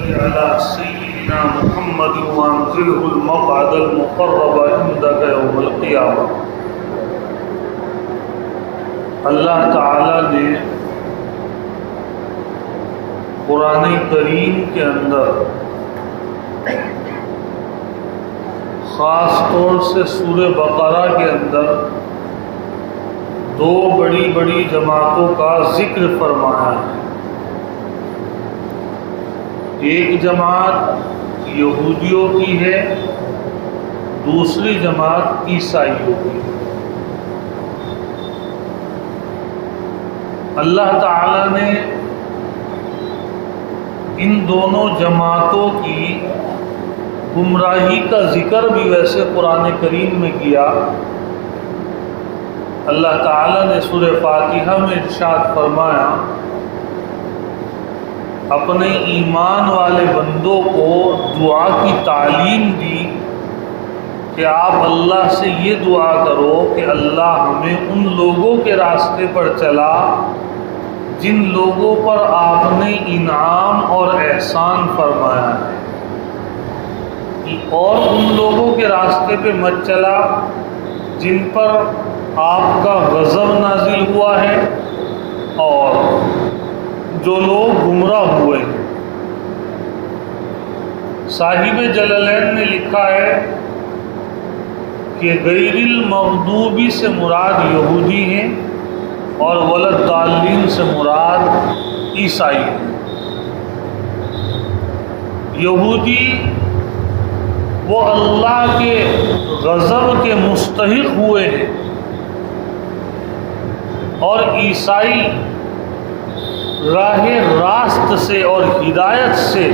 صل على سيدنا محمد وانزله المقعد المقرب عندك يوم القيامة۔ اللہ تعالیٰ نے قرآن کریم کے اندر خاص طور سے سورہ بقرہ کے اندر دو بڑی بڑی جماعتوں کا ذکر فرمایا ہے۔ ایک جماعت یہودیوں کی ہے، دوسری جماعت عیسائیوں کی ہے۔ اللہ تعالیٰ نے ان دونوں جماعتوں کی گمراہی کا ذکر بھی ویسے قرآن کریم میں کیا۔ اللہ تعالیٰ نے سورہ فاتحہ میں ارشاد فرمایا، اپنے ایمان والے بندوں کو دعا کی تعلیم دی کہ آپ اللہ سے یہ دعا کرو کہ اللہ ہمیں ان لوگوں کے راستے پر چلا جن لوگوں پر آپ نے انعام اور احسان فرمایا ہے، اور ان لوگوں کے راستے پہ مت چلا جن پر آپ کا غضب نازل ہوا ہے اور جو لوگ گمراہ ہوئے ہیں۔ صاحب جلالین نے لکھا ہے کہ غیر المغضوبی سے مراد یہودی ہیں اور ولدالین سے مراد عیسائی ہیں۔ یہودی وہ اللہ کے غضب کے مستحق ہوئے ہیں، اور عیسائی راہ راست سے اور ہدایت سے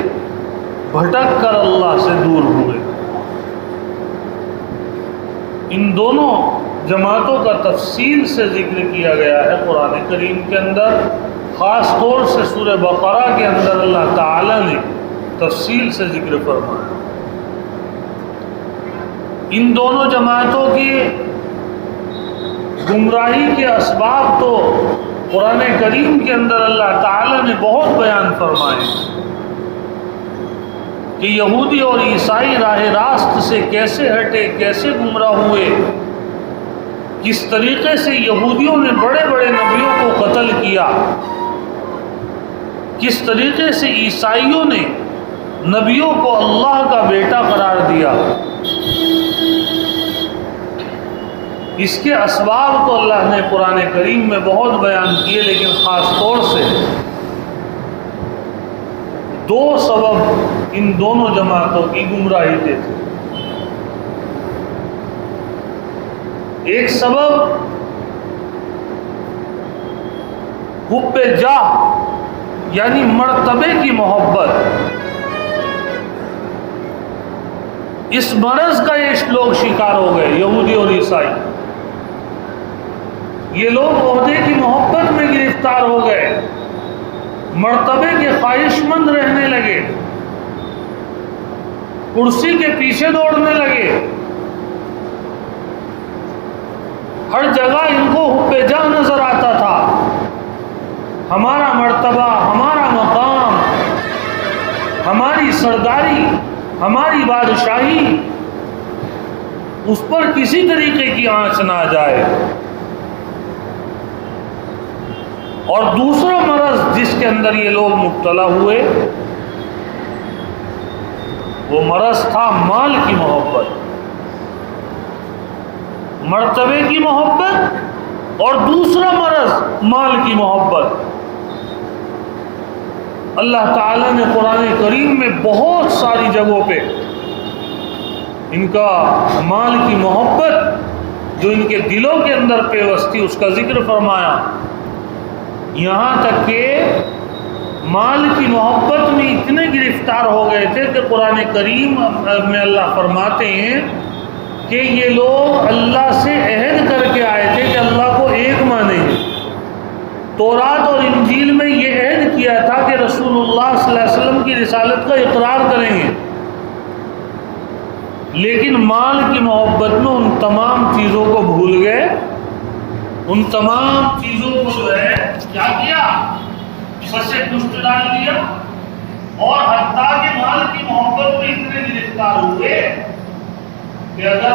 بھٹک کر اللہ سے دور ہوئے۔ ان دونوں جماعتوں کا تفصیل سے ذکر کیا گیا ہے قرآن کریم کے اندر، خاص طور سے سورہ بقرہ کے اندر اللہ تعالیٰ نے تفصیل سے ذکر فرمایا۔ ان دونوں جماعتوں کی گمراہی کے اسباب تو قرآن کریم کے اندر اللہ تعالیٰ نے بہت بیان فرمائے کہ یہودی اور عیسائی راہ راست سے کیسے ہٹے، کیسے گمراہ ہوئے، کس طریقے سے یہودیوں نے بڑے بڑے نبیوں کو قتل کیا، کس طریقے سے عیسائیوں نے نبیوں کو اللہ کا بیٹا قرار دیا۔ اس کے اسباب تو اللہ نے قرآن کریم میں بہت بیان کیے، لیکن خاص طور سے دو سبب ان دونوں جماعتوں کی گمراہی کے تھے۔ ایک سبب حب جاہ یعنی مرتبے کی محبت، اس مرض کا یہ لوگ شکار ہو گئے، یہودی اور عیسائی۔ یہ لوگ عہدے کی محبت میں گرفتار ہو گئے، مرتبے کے خواہش مند رہنے لگے، کرسی کے پیچھے دوڑنے لگے، ہر جگہ ان کو حب جاہ نظر آتا تھا۔ ہمارا مرتبہ، ہمارا مقام، ہماری سرداری، ہماری بادشاہی، اس پر کسی طریقے کی آنچ نہ جائے۔ اور دوسرا مرض جس کے اندر یہ لوگ مبتلا ہوئے وہ مرض تھا مال کی محبت، مرتبے کی محبت، اور دوسرا مرض مال کی محبت۔ اللہ تعالیٰ نے قرآن کریم میں بہت ساری جگہوں پہ ان کا مال کی محبت جو ان کے دلوں کے اندر پیوستی اس کا ذکر فرمایا، یہاں تک کہ مال کی محبت میں اتنے گرفتار ہو گئے تھے کہ قرآن کریم میں اللہ فرماتے ہیں کہ یہ لوگ اللہ سے عہد کر کے آئے تھے کہ اللہ کو ایک مانیں گے۔ تورات اور انجیل میں یہ عہد کیا تھا کہ رسول اللہ صلی اللہ علیہ وسلم کی رسالت کا اقرار کریں گے، لیکن مال کی محبت میں ان تمام چیزوں کو بھول گئے، ان تمام چیزوں کو جو ہے کیا کیا، بس سے پشت ڈال دیا، اور حتیٰ کہ مال کی محبت میں اتنے گرفتار ہوئے کہ اگر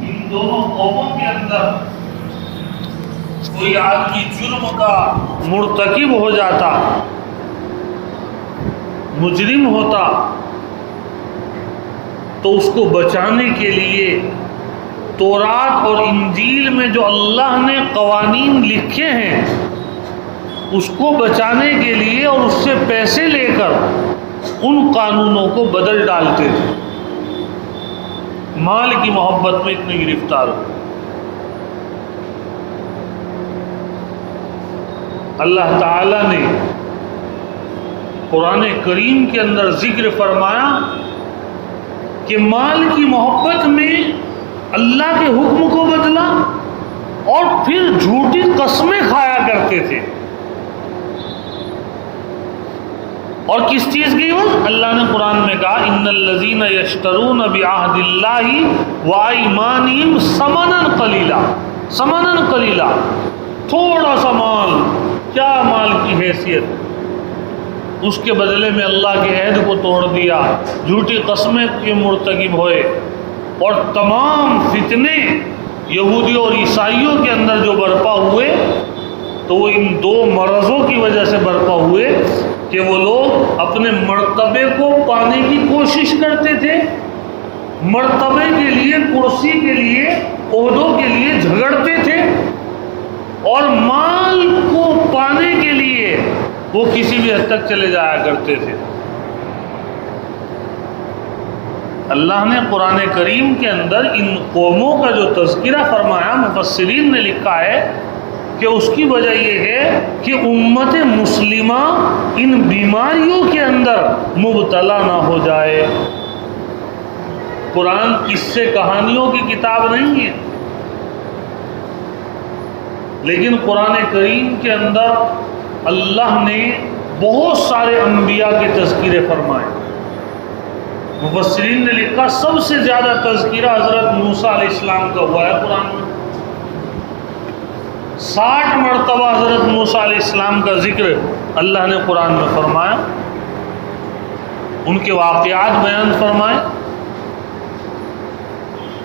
ان دونوں قوموں کے اندر کوئی آدمی جرم کا مرتکب ہو جاتا، مجرم ہوتا، تو اس کو بچانے کے لیے تورات اور انجیل میں جو اللہ نے قوانین لکھے ہیں اس کو بچانے کے لیے اور اس سے پیسے لے کر ان قانونوں کو بدل ڈالتے تھے، مال کی محبت میں اتنے گرفتار ہو۔ اللہ تعالی نے قرآن کریم کے اندر ذکر فرمایا کہ مال کی محبت میں اللہ کے حکم کو بدلا اور پھر جھوٹی قسمیں کھایا کرتے تھے۔ اور کس چیز کی عوض؟ اللہ نے قرآن میں کہا ان الذین یشترون بعہد اللہ وایمانہم ثمنا قلیلا، ثمنا قلیلا، تھوڑا سا مال، کیا مال کی حیثیت، اس کے بدلے میں اللہ کے عہد کو توڑ دیا، جھوٹی قسمیں کے مرتکب ہوئے، اور تمام فتنے یہودیوں اور عیسائیوں کے اندر جو برپا ہوئے تو وہ ان دو مرضوں کی وجہ سے برپا ہوئے کہ وہ لوگ اپنے مرتبے کو پانے کی کوشش کرتے تھے، مرتبے کے لیے، کرسی کے لیے، عہدوں کے لیے جھگڑتے تھے، اور مال کو پانے کے لیے وہ کسی بھی حد تک چلے جایا کرتے تھے۔ اللہ نے قرآن کریم کے اندر ان قوموں کا جو تذکرہ فرمایا، مفسرین نے لکھا ہے کہ اس کی وجہ یہ ہے کہ امت مسلمہ ان بیماریوں کے اندر مبتلا نہ ہو جائے۔ قرآن قصے کہانیوں کی کتاب نہیں ہے، لیکن قرآن کریم کے اندر اللہ نے بہت سارے انبیاء کے تذکرے فرمائے۔ مفسرین نے لکھا سب سے زیادہ تذکرہ حضرت موسیٰ علیہ السلام کا ہوا ہے قرآن میں، 60 مرتبہ حضرت موسیٰ علیہ السلام کا ذکر اللہ نے قرآن میں فرمایا، ان کے واقعات بیان فرمائے۔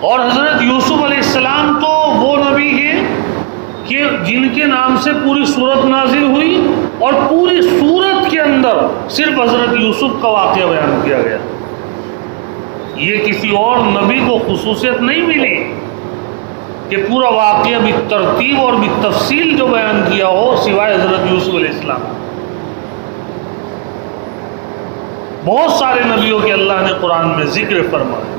اور حضرت یوسف علیہ السلام تو وہ نبی ہیں کہ جن کے نام سے پوری سورت نازل ہوئی، اور پوری سورت کے اندر صرف حضرت یوسف کا واقعہ بیان کیا گیا۔ یہ کسی اور نبی کو خصوصیت نہیں ملی کہ پورا واقعہ بالترتیب اور بالتفصیل جو بیان کیا ہو سوائے حضرت یوسف علیہ السلام۔ بہت سارے نبیوں کے اللہ نے قرآن میں ذکر فرمایا،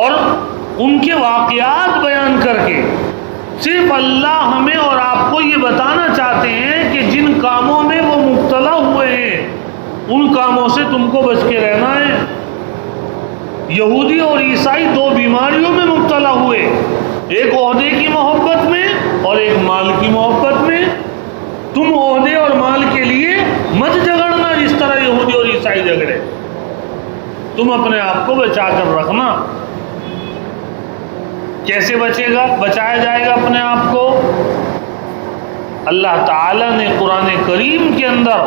اور ان کے واقعات بیان کر کے صرف اللہ ہمیں اور آپ کو یہ بتانا چاہتے ہیں کہ جن کاموں میں وہ مبتلا ہوئے ہیں ان کاموں سے تم کو بچ کے رہنا ہے۔ یہودی اور عیسائی دو بیماریوں میں مبتلا ہوئے، ایک عہدے کی محبت میں اور ایک مال کی محبت میں۔ تم عہدے اور مال کے لیے مت جھگڑنا جس طرح یہودی اور عیسائی جھگڑے، تم اپنے آپ کو بچا کر رکھنا۔ کیسے بچایا جائے گا اپنے آپ کو؟ اللہ تعالی نے قرآن کریم کے اندر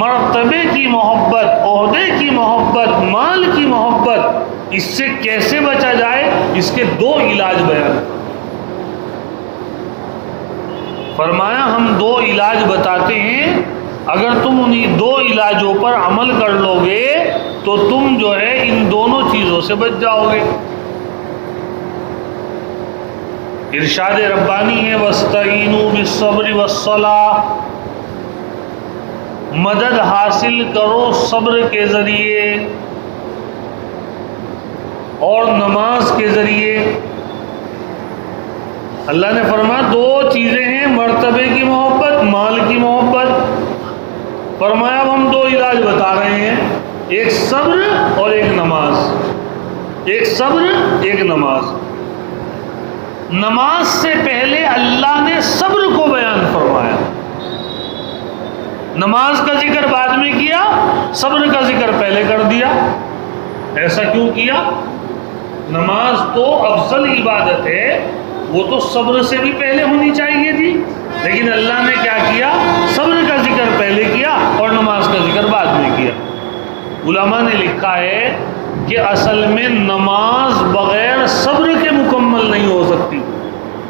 مرتبے کی محبت، عہدے کی محبت، مال کی محبت، اس سے کیسے بچا جائے اس کے دو علاج بیان فرمایا۔ ہم دو علاج بتاتے ہیں، اگر تم انہی دو علاجوں پر عمل کر لو گے تو تم جو ہے ان دونوں چیزوں سے بچ جاؤ گے۔ ارشاد ربانی ہے وَاسْتَعِینُوا بِالصَّبْرِ وَالصَّلَاةِ، مدد حاصل کرو صبر کے ذریعے اور نماز کے ذریعے۔ اللہ نے فرمایا دو چیزیں ہیں، مرتبے کی محبت، مال کی محبت۔ فرمایا اب ہم دو علاج بتا رہے ہیں، ایک صبر اور ایک نماز، ایک صبر ایک نماز۔ نماز سے پہلے اللہ نے صبر کو بیان فرمایا، نماز کا ذکر بعد میں کیا، صبر کا ذکر پہلے کر دیا۔ ایسا کیوں کیا؟ نماز تو افضل عبادت ہے، وہ تو صبر سے بھی پہلے ہونی چاہیے تھی، لیکن اللہ نے کیا کیا؟ صبر کا ذکر پہلے کیا علماء نے لکھا ہے کہ اصل میں نماز بغیر صبر کے مکمل نہیں ہو سکتی.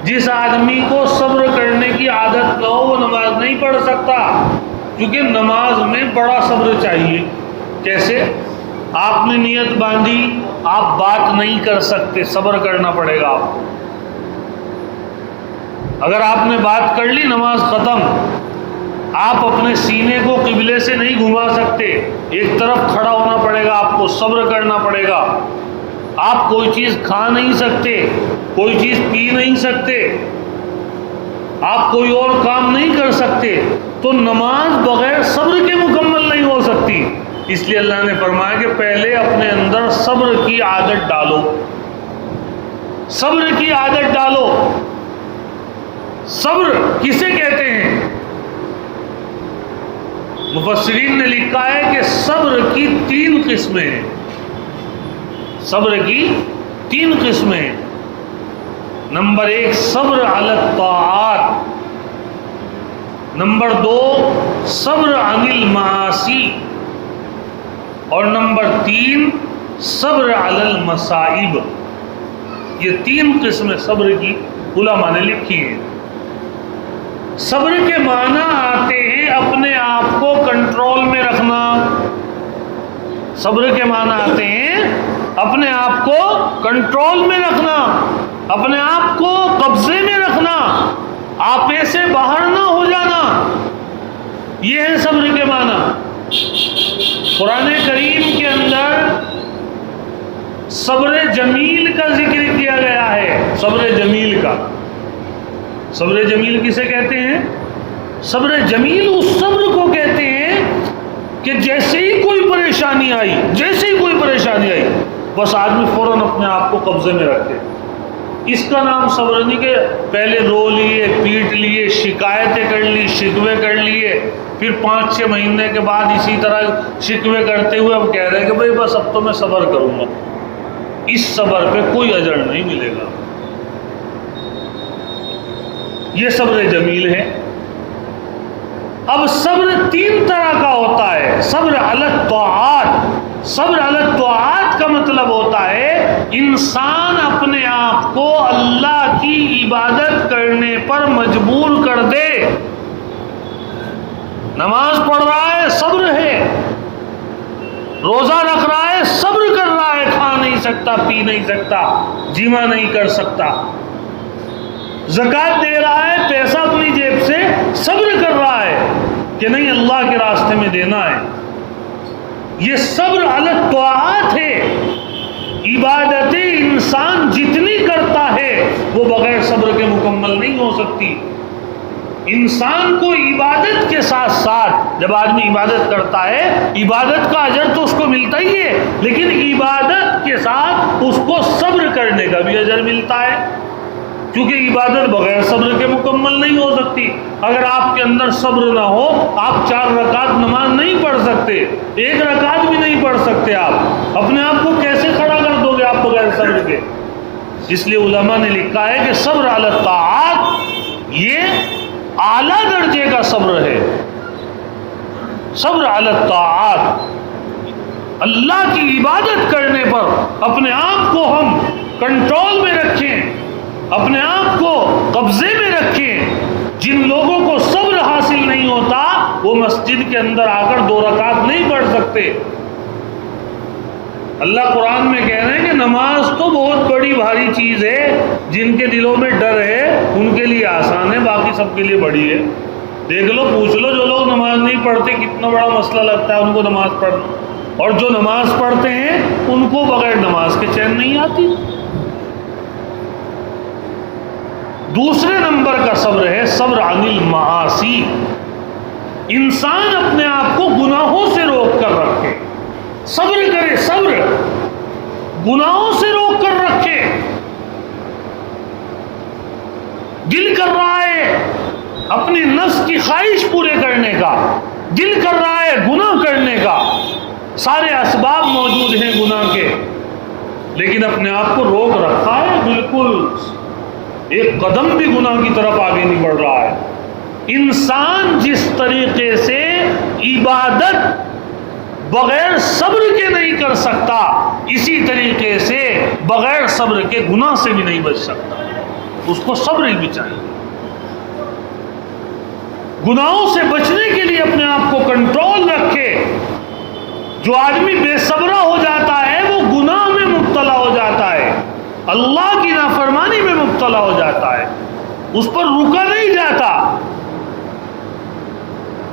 جس آدمی کو صبر کرنے کی عادت نہ ہو وہ نماز نہیں پڑھ سکتا، کیونکہ نماز میں بڑا صبر چاہیے. کیسے؟ آپ نے نیت باندھی، آپ بات نہیں کر سکتے، صبر کرنا پڑے گا آپ کو. اگر آپ نے بات کر لی نماز ختم. آپ اپنے سینے کو قبلے سے نہیں گھما سکتے، ایک طرف کھڑا ہونا پڑے گا آپ کو، صبر کرنا پڑے گا. آپ کوئی چیز کھا نہیں سکتے، کوئی چیز پی نہیں سکتے، آپ کوئی اور کام نہیں کر سکتے. تو نماز بغیر صبر کے مکمل نہیں ہو سکتی. اس لیے اللہ نے فرمایا کہ پہلے اپنے اندر صبر کی عادت ڈالو، صبر کی عادت ڈالو. صبر کسے کہتے ہیں؟ مفسرین نے لکھا ہے کہ صبر کی 3 قسمیں ہیں. صبر کی 3 قسمیں ہیں. نمبر 1 صبر علی الطاعات، نمبر 2 صبر عن المعاصی، اور نمبر 3 صبر علی المصائب. یہ 3 قسمیں صبر کی علماء نے لکھی ہیں. صبر کے معنی آتے ہیں اپنے آپ کو کنٹرول میں رکھنا. صبر کے معنی آتے ہیں اپنے آپ کو کنٹرول میں رکھنا، اپنے آپ کو قبضے میں رکھنا، آپے سے باہر نہ ہو جانا. یہ ہے صبر کے معنی. قرآن کریم کے اندر صبر جمیل کا ذکر کیا گیا ہے. صبر جمیل کا. صبر جمیل کسے کہتے ہیں؟ صبر جمیل اس صبر کو کہتے ہیں کہ جیسے ہی کوئی پریشانی آئی، جیسے ہی کوئی پریشانی آئی، بس آدمی فوراً اپنے آپ کو قبضے میں رکھے. اس کا نام صبر نہیں کہ پہلے رو لیے، پیٹ لیے، شکایتیں کر لی، شکوے کر لیے، پھر 5-6 مہینے کے بعد اسی طرح شکوے کرتے ہوئے اب کہہ رہے ہیں کہ بھئی بس اب تو میں صبر کروں گا. اس صبر پہ کوئی اجر نہیں ملے گا. یہ صبر جمیل ہے. اب صبر 3 طرح کا ہوتا ہے. صبر علی الطاعات. صبر علی الطاعات کا مطلب ہوتا ہے انسان اپنے آپ کو اللہ کی عبادت کرنے پر مجبور کر دے. نماز پڑھ رہا ہے، صبر ہے. روزہ رکھ رہا ہے، صبر کر رہا ہے. کھا نہیں سکتا، پی نہیں سکتا، جمع نہیں کر سکتا. زکوٰۃ دے رہا ہے، پیسہ اپنی جیب سے، صبر کر رہا ہے کہ نہیں اللہ کے راستے میں دینا ہے. یہ صبر علی الطاعات ہے. عبادتیں انسان جتنی کرتا ہے وہ بغیر صبر کے مکمل نہیں ہو سکتی. انسان کو عبادت کے ساتھ ساتھ، جب آدمی عبادت کرتا ہے، عبادت کا اجر تو اس کو ملتا ہی ہے، لیکن عبادت کے ساتھ اس کو صبر کرنے کا بھی اجر ملتا ہے، کیونکہ عبادت بغیر صبر کے مکمل نہیں ہو سکتی. اگر آپ کے اندر صبر نہ ہو، آپ 4 رکعت نماز نہیں پڑھ سکتے، 1 رکعت بھی نہیں پڑھ سکتے. آپ اپنے آپ کو کیسے کھڑا کر دو گے آپ بغیر صبر کے؟ اس لیے علماء نے لکھا ہے کہ صبر علی الطاعات یہ اعلیٰ درجے کا صبر ہے. صبر علی الطاعات، اللہ کی عبادت کرنے پر اپنے آپ کو ہم کنٹرول میں رکھیں، اپنے آپ کو قبضے میں رکھیں. جن لوگوں کو صبر حاصل نہیں ہوتا وہ مسجد کے اندر آ کر 2 رکعت نہیں پڑھ سکتے. اللہ قرآن میں کہہ رہے ہیں کہ نماز تو بہت بڑی بھاری چیز ہے. جن کے دلوں میں ڈر ہے ان کے لیے آسان ہے، باقی سب کے لیے بڑی ہے. دیکھ لو، پوچھ لو جو لوگ نماز نہیں پڑھتے کتنا بڑا مسئلہ لگتا ہے ان کو نماز پڑھنا، اور جو نماز پڑھتے ہیں ان کو بغیر نماز کے چین نہیں آتی. دوسرے نمبر کا صبر ہے صبر عن المعاصی. انسان اپنے آپ کو گناہوں سے روک کر رکھے، صبر کرے. صبر گناہوں سے روک کر رکھے. دل کر رہا ہے اپنی نفس کی خواہش پورے کرنے کا، دل کر رہا ہے گناہ کرنے کا، سارے اسباب موجود ہیں گناہ کے، لیکن اپنے آپ کو روک رکھا ہے. بالکل ایک قدم بھی گناہ کی طرف آگے نہیں بڑھ رہا ہے. انسان جس طریقے سے عبادت بغیر صبر کے نہیں کر سکتا، اسی طریقے سے بغیر صبر کے گناہ سے بھی نہیں بچ سکتا، اس کو صبر بھی چاہیے۔ گناہوں سے بچنے کے لیے اپنے آپ کو کنٹرول رکھے۔ جو آدمی بے صبرہ ہو جاتا ہے وہ گناہ میں مبتلا ہو جاتا ہے، اللہ کی نافرمانی میں مبتلا ہو جاتا ہے، اس پر رکا نہیں جاتا۔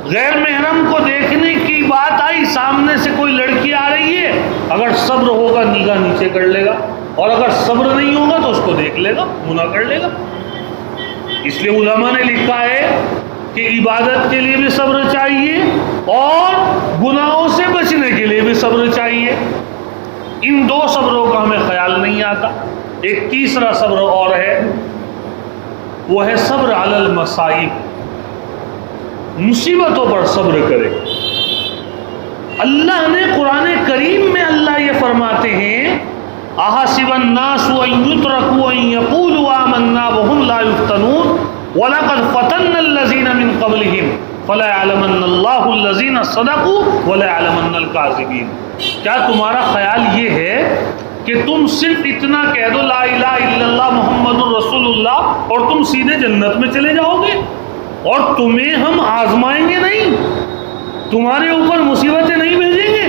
غیر محرم کو دیکھنے کی بات آئی، سامنے سے کوئی لڑکی آ رہی ہے، اگر صبر ہوگا نگاہ نیچے کر لے گا، اور اگر صبر نہیں ہوگا تو اس کو دیکھ لے گا، منع کر لے گا۔ اس لیے علماء نے لکھا ہے کہ عبادت کے لیے بھی صبر چاہیے اور گناہوں سے بچنے کے لیے بھی صبر چاہیے۔ ان دو صبروں کا ہمیں خیال نہیں آتا۔ ایک تیسرا صبر اور ہے، وہ ہے صبر علی المصائب، مصیبتوں پر صبر کرے۔ اللہ نے قرآن کریم میں اللہ یہ فرماتے ہیں، احسب الناس ان یترکوا ان یقولوا آمنا وهم لا یفتنون وَلَقَدْ فَتَنَّ الَّذِينَ مِن قَبْلِهِمْ فَلَا يَعْلَمَنَّ اللَّهُ الَّذِينَ صَدَقُوا وَلَا يَعْلَمَنَّ الْكَاذِبِينَ۔ کیا تمہارا خیال یہ ہے کہ تم صرف اتنا کہہ دو لا الہ الا اللہ محمد الرسول اللہ اور تم سیدھے جنت میں چلے جاؤ گے، اور تمہیں ہم آزمائیں گے نہیں، تمہارے اوپر مصیبتیں نہیں بھیجیں گے،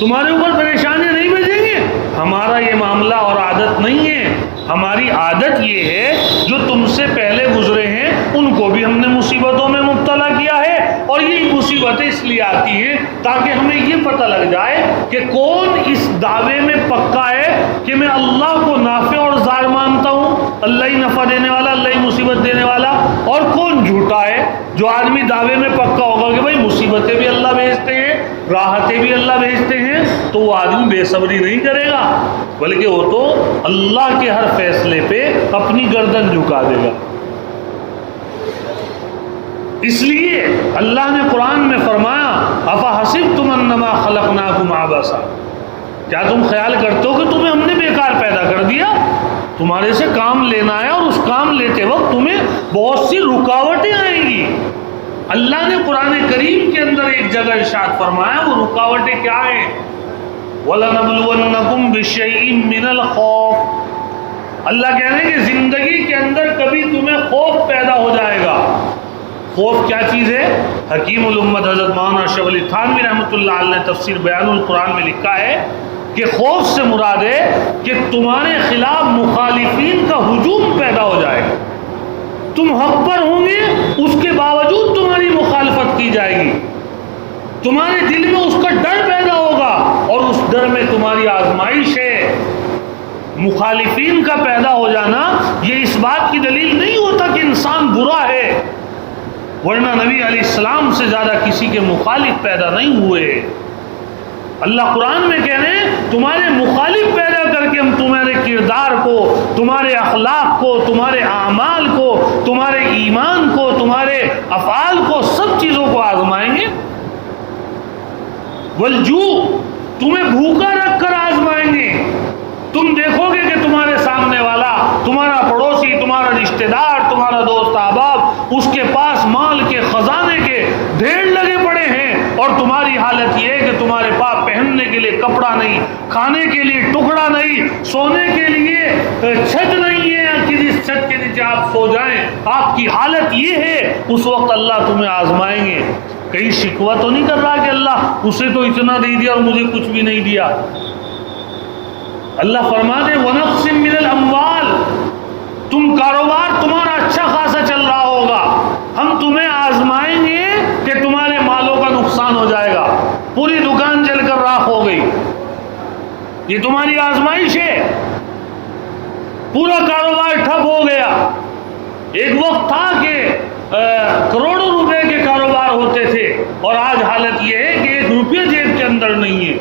تمہارے اوپر پریشانیاں نہیں بھیجیں گے؟ ہمارا یہ معاملہ اور عادت نہیں ہے۔ ہماری عادت یہ ہے جو تم سے پہلے گزرے ہیں ان کو بھی ہم نے مصیبتوں میں مبتلا کیا ہے، اور یہ مصیبتیں اس لیے آتی ہیں تاکہ ہمیں یہ پتہ لگ جائے کہ کون اس دعوے میں پکا ہے کہ میں اللہ کو نافع اور ضار مانتا ہوں، اللہ ہی نفع دینے والا، اللہ ہی مصیبت دینے والا، اور کون جھوٹا ہے۔ جو آدمی دعوے میں پکا ہوگا کہ بھائی مصیبتیں بھی اللہ بھیجتے ہیں، راحتیں بھی اللہ بھیجتے ہیں، تو وہ آدمی بے صبری نہیں کرے گا، بلکہ وہ تو اللہ کے ہر فیصلے پہ اپنی گردن جھکا دے گا۔ اس لیے اللہ نے قرآن میں فرمایا افحسبتم انما خلقناکم عبثا، کیا تم خیال کرتے ہو کہ تمہیں ہم نے بیکار پیدا کر دیا؟ تمہارے سے کام لینا ہے، اور اس کام لیتے وقت تمہیں بہت سی رکاوٹیں آئیں گی۔ اللہ نے قرآن کریم کے اندر ایک جگہ ارشاد فرمایا، وہ رکاوٹیں کیا ہیں؟ وَلَنَبْلُوَنَّكُمْ بِشَيْءٍ مِّنَ الْخَوْفِ، اللہ کہہ رہے ہیں کہ زندگی کے اندر کبھی تمہیں خوف پیدا ہو جائے گا۔ خوف کیا چیز ہے؟ حکیم الامت حضرت مولانا اشرف علی تھانوی رحمۃ اللہ علیہ نے تفسیر بیان القرآن میں لکھا ہے کہ خوف سے مراد ہے کہ تمہارے خلاف مخالفین کا ہجوم پیدا ہو جائے گا، تم حق پر ہوں گے اس کے باوجود تمہاری مخالفت کی جائے گی، تمہارے دل میں اس کا ڈر پیدا ہوگا، اور اس ڈر میں تمہاری آزمائش ہے۔ مخالفین کا پیدا ہو جانا یہ اس بات کی دلیل نہیں ہوتا کہ انسان برا ہے، ورنہ نبی علیہ السلام سے زیادہ کسی کے مخالف پیدا نہیں ہوئے۔ اللہ قرآن میں کہہ رہے ہیں تمہارے مخالف پیدا کر کے ہم تمہارے کردار کو، تمہارے اخلاق کو، تمہارے اعمال کو، تمہارے ایمان کو، تمہارے افعال کو، سب چیزوں کو آزمائیں گے۔ والجوع، تمہیں بھوکا رکھ کر آزمائیں گے۔ تم دیکھو گے کہ تمہارے سامنے والا، تمہارا پڑوسی، تمہارا رشتہ دار، تمہارا دوست احباب، اس کے پاس مال کے خزانے کے ڈھیر لگے پڑے ہیں، اور تمہاری حالت یہ ہے کہ تمہارے پاس پہننے کے لیے کپڑا نہیں، کھانے کے لیے ٹکڑا نہیں، سونے کے لیے چھت نہیں ہے کہ جس چھت کے نیچے آپ سو جائیں۔ آپ کی حالت یہ ہے، اس وقت اللہ تمہیں آزمائیں گے۔ کہیں شکوہ تو نہیں کر رہا کہ اللہ اسے تو اتنا دے دیا اور مجھے کچھ بھی نہیں دیا؟ اللہ فرماتے ہیں وَنَقْصٍ مِّنَ الْأَمْوَالِ، تم کاروبار تمہارا اچھا خاصا چل رہا ہوگا، ہم تمہیں آزمائیں گے کہ تمہارے مالوں کا نقصان ہو جائے گا، پوری دکان جل کر راکھ ہو گئی، یہ تمہاری آزمائش ہے۔ پورا کاروبار ٹھپ ہو گیا۔ ایک وقت تھا کہ کروڑوں روپے کے کاروبار ہوتے تھے، اور آج حالت یہ ہے کہ 1 روپیہ جیب کے اندر نہیں ہے۔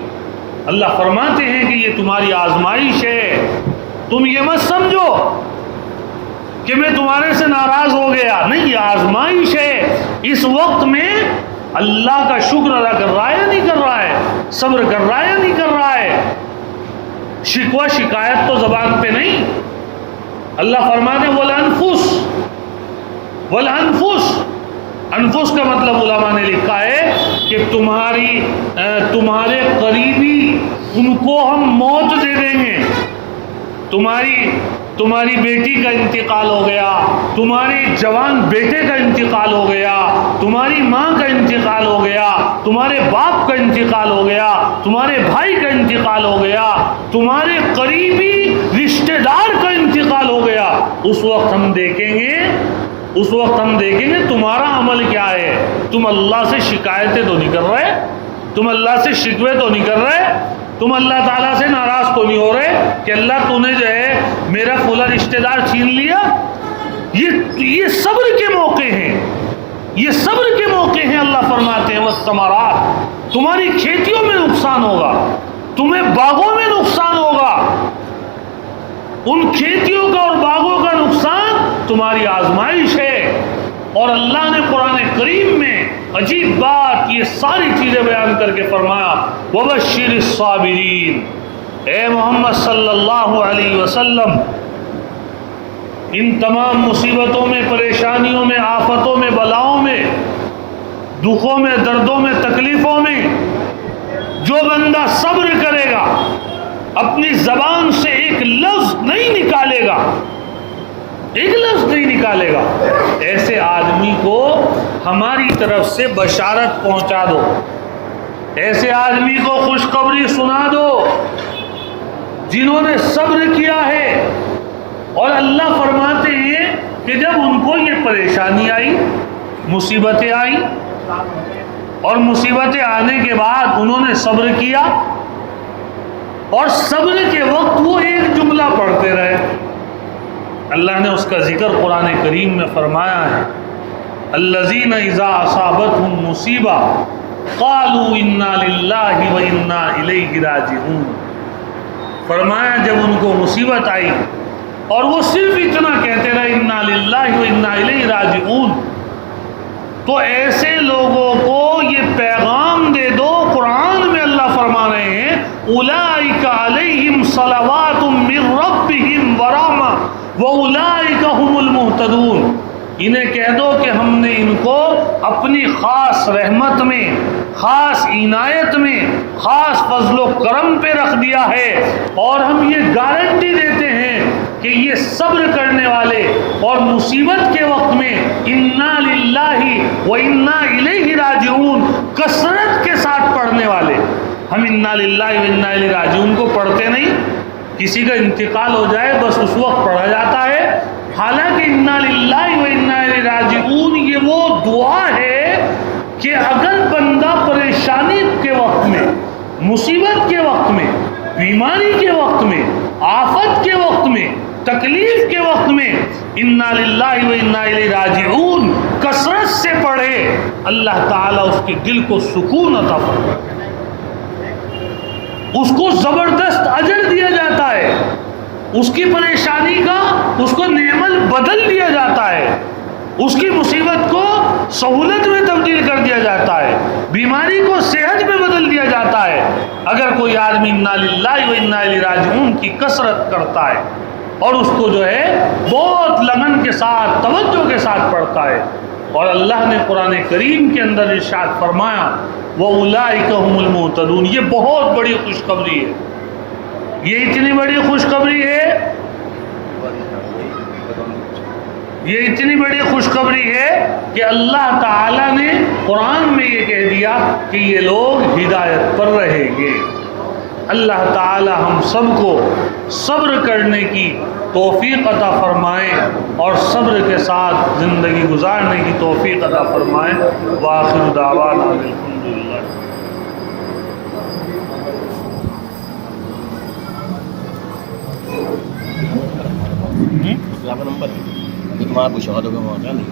اللہ فرماتے ہیں کہ یہ تمہاری آزمائش ہے، تم یہ مت سمجھو کہ میں تمہارے سے ناراض ہو گیا، نہیں، یہ آزمائش ہے۔ اس وقت میں اللہ کا شکر ادا کر رہا ہے یا نہیں کر رہا ہے؟ صبر کر رہا ہے یا نہیں کر رہا ہے؟ شکوہ شکایت تو زبان پہ نہیں۔ اللہ فرماتے ہیں والانفس، والانفس، انفس کا مطلب علماء نے لکھا ہے کہ تمہارے قریبی ان کو ہم موت دے دیں گے. تمہاری بیٹی کا انتقال ہو گیا, تمہارے جوان بیٹے کا انتقال ہو گیا, تمہاری ماں کا انتقال ہو گیا, تمہارے باپ کا انتقال ہو گیا, تمہارے بھائی کا انتقال ہو گیا, تمہارے قریبی رشتہ دار کا انتقال ہو گیا. اس وقت ہم دیکھیں گے تمہارا عمل کیا ہے. تم اللہ سے شکایتیں تو نہیں کر رہے, تم اللہ سے شکوے تو نہیں کر رہے, تم اللہ تعالیٰ سے ناراض تو نہیں ہو رہے کہ اللہ تو نے جو ہے میرا فلاں رشتہ دار چھین لیا. یہ صبر کے موقع ہیں, یہ صبر کے موقع ہیں. اللہ فرماتے ہیں والثمرات, تمہاری کھیتیوں میں نقصان ہوگا, تمہیں باغوں میں نقصان ہوگا. ان کھیتیوں کا اور باغوں کا نقصان تمہاری آزمائش ہے. اور اللہ نے قرآن کریم میں عجیب بات یہ ساری چیزیں بیان کر کے فرمایا وَبَشِّرِ الصَّابِرِينَ. اے محمد صلی اللہ علیہ وسلم, ان تمام مصیبتوں میں, پریشانیوں میں, آفتوں میں, بلاؤں میں, دکھوں میں, دردوں میں, تکلیفوں میں جو بندہ صبر کرے گا, اپنی زبان سے ایک لفظ نہیں نکالے گا, ایسے آدمی کو ہماری طرف سے بشارت پہنچا دو, ایسے آدمی کو خوشخبری سنا دو جنہوں نے صبر کیا ہے. اور اللہ فرماتے ہیں کہ جب ان کو یہ پریشانی آئی, مصیبتیں آئیں, اور مصیبتیں آنے کے بعد انہوں نے صبر کیا, اور صبر کے وقت وہ ایک جملہ پڑھتے رہے. اللہ نے اس کا ذکر قرآن کریم میں فرمایا ہے الذین اذا اصابتهم مصیبہ قالوا انا للہ وانا الیہ راجعون. فرمایا جب ان کو مصیبت آئی اور وہ صرف اتنا کہتے رہے انا للہ وانا الیہ راجعون, تو ایسے لوگوں کو یہ پیغام دے دو. قرآن میں اللہ فرما رہے ہیں اولئک علیہم صلوات من ربہم ورحمہ وَأُولَئِكَ هُمُ الْمُهْتَدُونَ. انہیں کہہ دو کہ ہم نے ان کو اپنی خاص رحمت میں, خاص عنایت میں, خاص فضل و کرم پہ رکھ دیا ہے, اور ہم یہ گارنٹی دیتے ہیں کہ یہ صبر کرنے والے اور مصیبت کے وقت میں اِنَّا لِلَّهِ وَإِنَّا إِلَيْهِ راجعون کثرت کے ساتھ پڑھنے والے. ہم اِنَّا لِلَّهِ وَإِنَّا إِلَيْهِ راجعون کو پڑھتے نہیں, کسی کا انتقال ہو جائے بس اس وقت پڑھا جاتا ہے. حالانکہ انا للہ و انا الیہ راجعون یہ وہ دعا ہے کہ اگر بندہ پریشانی کے وقت میں, مصیبت کے وقت میں, بیماری کے وقت میں, آفت کے وقت میں, تکلیف کے وقت میں انا للہ و انا الیہ راجعون کثرت سے پڑھے, اللہ تعالیٰ اس کے دل کو سکون عطا فرمائے, اس کو زبردست اجر دیا جاتا ہے, اس کی پریشانی کا اس کو نعمت بدل دیا جاتا ہے, اس کی مصیبت کو سہولت میں تبدیل کر دیا جاتا ہے, بیماری کو صحت میں بدل دیا جاتا ہے. اگر کوئی آدمی انا للہ و انا الیہ راجعون کی کثرت کرتا ہے اور اس کو جو ہے بہت لگن کے ساتھ, توجہ کے ساتھ پڑھتا ہے. اور اللہ نے قرآن کریم کے اندر ارشاد فرمایا وَأُولَئِكَ هُمُ الْمُهْتَدُونَ. یہ بہت بڑی خوشخبری ہے, یہ اتنی بڑی خوشخبری ہے, یہ اتنی بڑی خوشخبری ہے کہ اللہ تعالیٰ نے قرآن میں یہ کہہ دیا کہ یہ لوگ ہدایت پر رہیں گے. اللہ تعالیٰ ہم سب کو صبر کرنے کی توفیق عطا فرمائے اور صبر کے ساتھ زندگی گزارنے کی توفیق عطا فرمائے. وآخر دعوانا الحمدللہ. نمبر وہاں کچھ اور ہوگا وہاں نہیں.